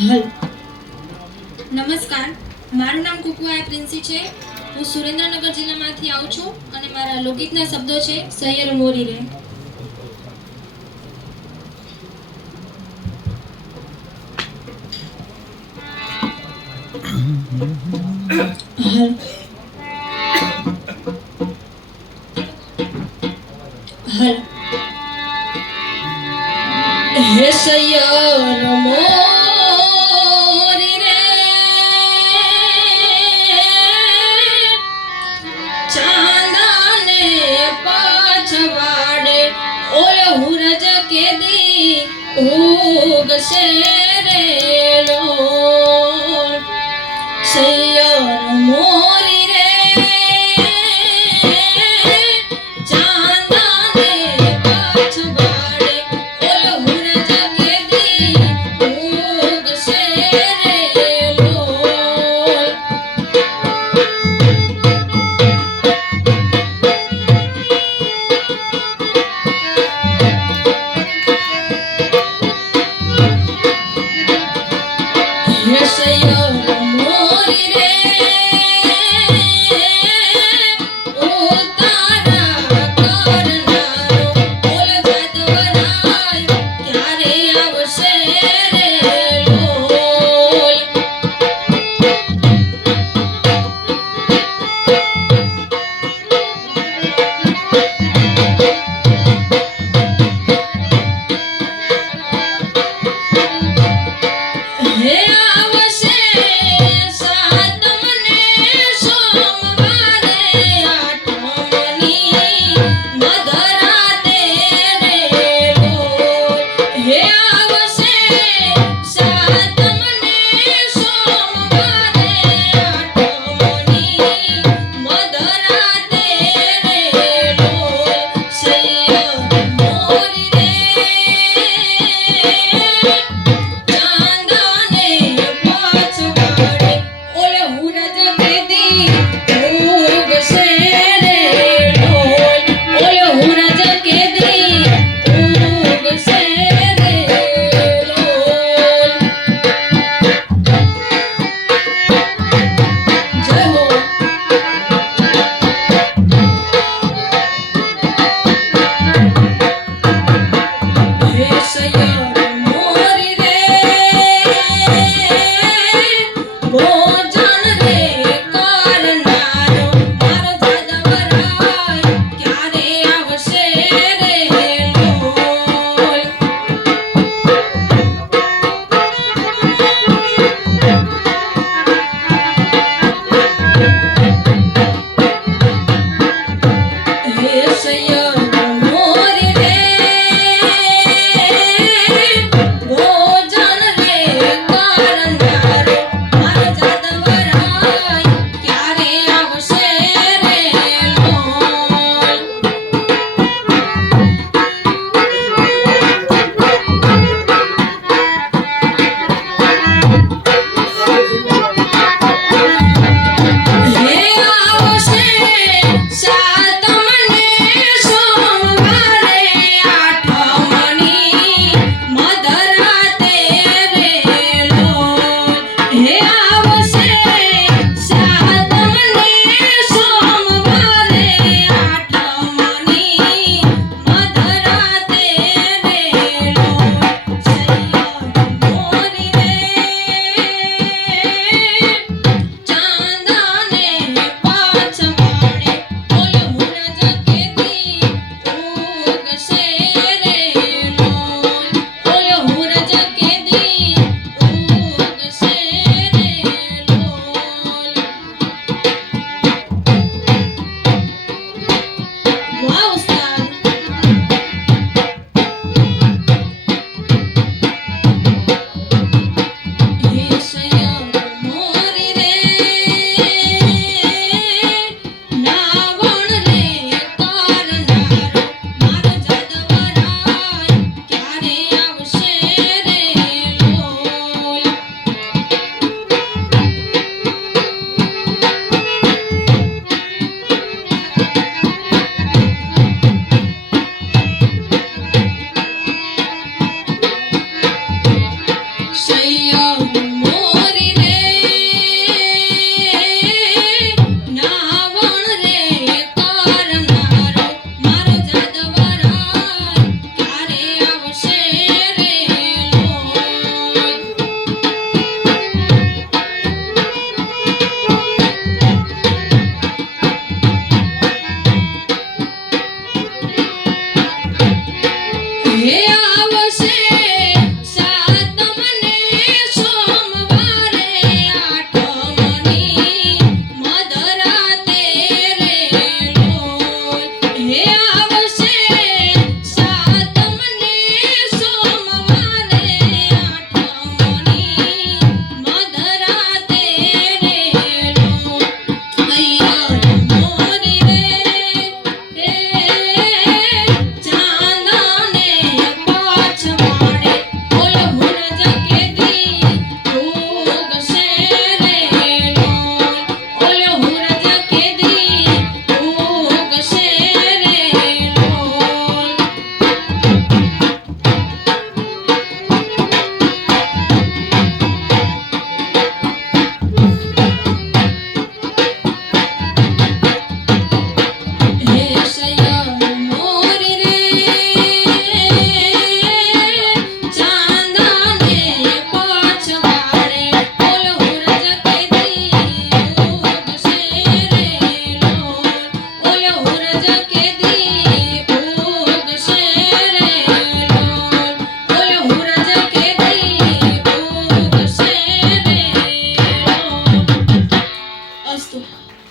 હલ. નમસ્કાર. મારું નામ કુકુઆ પ્રિન્સી છે. હું સુરેન્દ્રનગર જિલ્લામાંથી આવું છું અને મારા લોકગીતના શબ્દો છે, સૈયર મોરી રે. હે સૈયર મોરી O que shame. હસયો મોરી